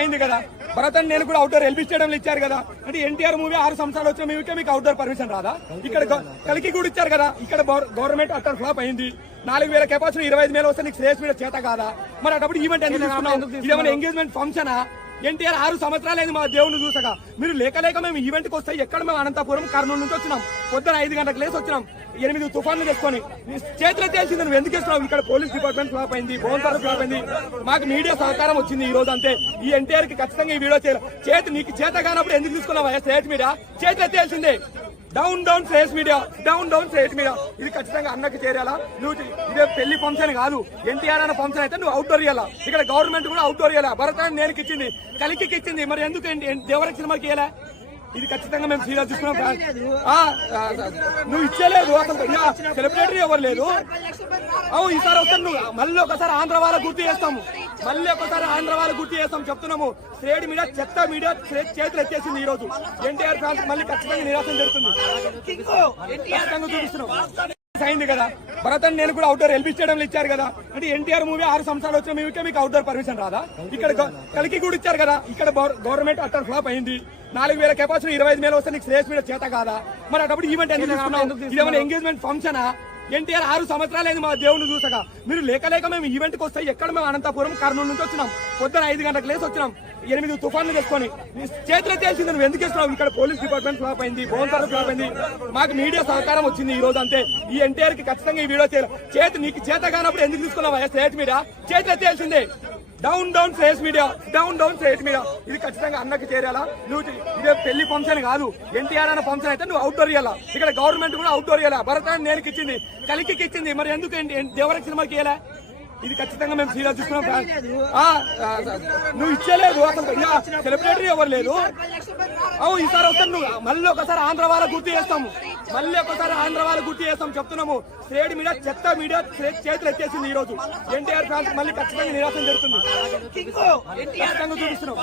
అయింది కదా. భరతన్ నేను కూడా అవుట్డోర్ ఎల్బీ స్టేడియంలో ఇచ్చారు కదా. అంటే ఎన్టీఆర్ మూవీ ఆరు సంవత్సరాలు వచ్చిన మీకే మీకు అవుట్డోర్ పర్మిషన్ రాదా? ఇక్కడ కలికి కూడా ఇచ్చారు కదా. ఇక్కడ గవర్నమెంట్ అట్టర్ ఫ్లాప్ అయింది. నాలుగు వేల కెపాసిటీ ఇరవై ఐదు వేలు వస్తే నీకు శ్రేష్ మీద చేత కాదా? మరి అప్పుడు ఈవెంట్ ఎందుకు ఇదేమైనా ఎంగేజ్మెంట్ ఫంక్షనా ఎన్టీఆర్ ఆరు సంవత్సరాలు అయింది మా దేవుని చూసగా. మీరు లేక లేక మేము ఈవెంట్కి వస్తే ఎక్కడ మేము అనంతపురం కర్నూలు నుంచి వచ్చినాం. పొద్దున ఐదు గంటలకు లేసి వచ్చినాం. ఎనిమిది తుఫాన్లు తెచ్చుకొని చేతిలో తెలిసింది నువ్వు ఎందుకు ఇస్తున్నావు ఇక్కడ పోలీస్ డిపార్ట్మెంట్ ఫ్లాప్ అయింది భువనపర ఫ్లాప్ అయింది. మాకు మీడియా సహకారం వచ్చింది ఈ రోజు అంతే. ఈ ఎన్టీఆర్కి ఖచ్చితంగా ఈ వీడియో చేయాలి. చేతి నీకు చేత కానప్పుడు ఎందుకు తీసుకున్నావు? State media? చేతిలో తెలిసిందే down down face media. Down down face media. ఇది ఖచ్చితంగా అన్నకి చేరాలా? నువ్వు ఇదే పెళ్ళి ఫంక్షన్ కాదు. ఎన్టీఆర్ అన్న ఫంక్షన్ అయితే నువ్వు అవుట్డోర్ ఇవ్వాలా ఇక్కడ గవర్నమెంట్ కూడా అవుట్డోర్ ఇవ్వాలా భరతాన్ని నేను ఇచ్చింది కలికి ఇచ్చింది మరి ఎందుకు దేవరక్ష సినిమాకి ఇవ్వాలా ఇది ఖచ్చితంగా మేము సీరియస్ తీసుకున్నాం నువ్వు ఇచ్చేలేదు అసలు సెలబ్రిటీ ఎవరు లేదు. అవు ఈసారి వస్తాను నువ్వు. మళ్ళీ ఒకసారి ఆంధ్ర వాళ్ళ గుర్తు చేస్తాము. మళ్ళీ ఒకసారి ఆంధ్ర వాళ్ళ గుర్తు చేస్తాం చెప్తున్నాము. స్ట్రేట్ మీడియా చెత్త మీడియా చేతులు ఎత్తేసింది ఈ రోజు ఎన్టీఆర్ ఫ్యాన్స్ మళ్ళీ ఖచ్చితంగా నిరాశం జరుగుతుంది ఖచ్చితంగా చూపిస్తున్నాం. అయింది కదా. భరతన్ నేను కూడా అవుట్డోర్ ఎల్బీ స్టేడియంలో ఇచ్చారు కదా. అంటే ఎన్టీఆర్ మూవీ ఆరు సంవత్సరాలు వచ్చిన మీకే మీకు అవుట్డోర్ పర్మిషన్ రాదా? ఇక్కడ కలికి కూడా ఇచ్చారు కదా. ఇక్కడ గవర్నమెంట్ అట్టర్ ఫ్లాప్ అయింది. నాలుగు వేల కెపాసిటీ ఇరవై ఐదు వేలు వస్తే నీకు శ్రేష్ మీద చేత కాదా? మరి అప్పుడు ఈవెంట్ ఎందుకు తీసుకున్నావు? ఇదేమైనా ఎంగేజ్మెంట్ ఫంక్షనా ఎన్టీఆర్ ఆరు సంవత్సరాలు అయింది మా దేవుని చూసగా మీరు లేక లేక మేము ఈవెంట్కి వస్తే ఎక్కడ మేము అనంతపురం కర్నూలు నుంచి వచ్చినాం. పొద్దున ఐదు గంటలకు లేసి వచ్చినాం. ఎనిమిది తుఫాన్లు తెచ్చుకొని చేతిలో తెలిసింది నువ్వు ఎందుకు ఇస్తున్నావు ఇక్కడ పోలీస్ డిపార్ట్మెంట్ ఫ్లాప్ అయింది భువనపర ఫ్లాప్ అయింది. మాకు మీడియా సహకారం వచ్చింది ఈ రోజు అంతే. ఈ ఎన్టీఆర్కి ఖచ్చితంగా ఈ వీడియో చేయాలి. చేతి నీకు చేత కానప్పుడు ఎందుకు తీసుకున్నావు స్టేట్ మీడియా చేతిలో తెలిసిందే down down face media down down face media ఇది ఖచ్చితంగా అన్నకి చేరాలా. నువ్వు ఇదే పెళ్ళి ఫంక్షన్ కాదు. ఎన్టీఆర్ అన్న ఫంక్షన్ అయితే నువ్వు అవుట్డోర్ ఇవ్వాలా ఇక్కడ గవర్నమెంట్ కూడా అవుట్డోర్ ఇవ్వాలా భరతాన్ని నేను ఇచ్చింది కలికి ఇచ్చింది మరి ఎందుకు దేవరకి సినిమాకి ఇవ్వాలా ఇది ఖచ్చితంగా మేము సీరియస్ తీసుకున్నాం ఆ, నువ్వు ఇచ్చేలేదు అసలు సెలబ్రిటీ ఎవరు లేదు. అవు ఈసారి వస్తాను నువ్వు మళ్ళీ ఒకసారి ఆంధ్ర వాళ్ళ గుర్తు చేస్తాము. మళ్ళీ ఒకసారి ఆంధ్ర వాళ్ళ గుర్తు చేస్తాం చెప్తున్నాము. స్ట్రేట్ మీడియా చెత్త మీడియా చేతులు ఎత్తేసింది ఈ రోజు ఎన్టీఆర్ ఫ్యాన్స్ మళ్ళీ ఖచ్చితంగా నిరాశం జరుగుతుంది ఖచ్చితంగా చూపిస్తున్నాం.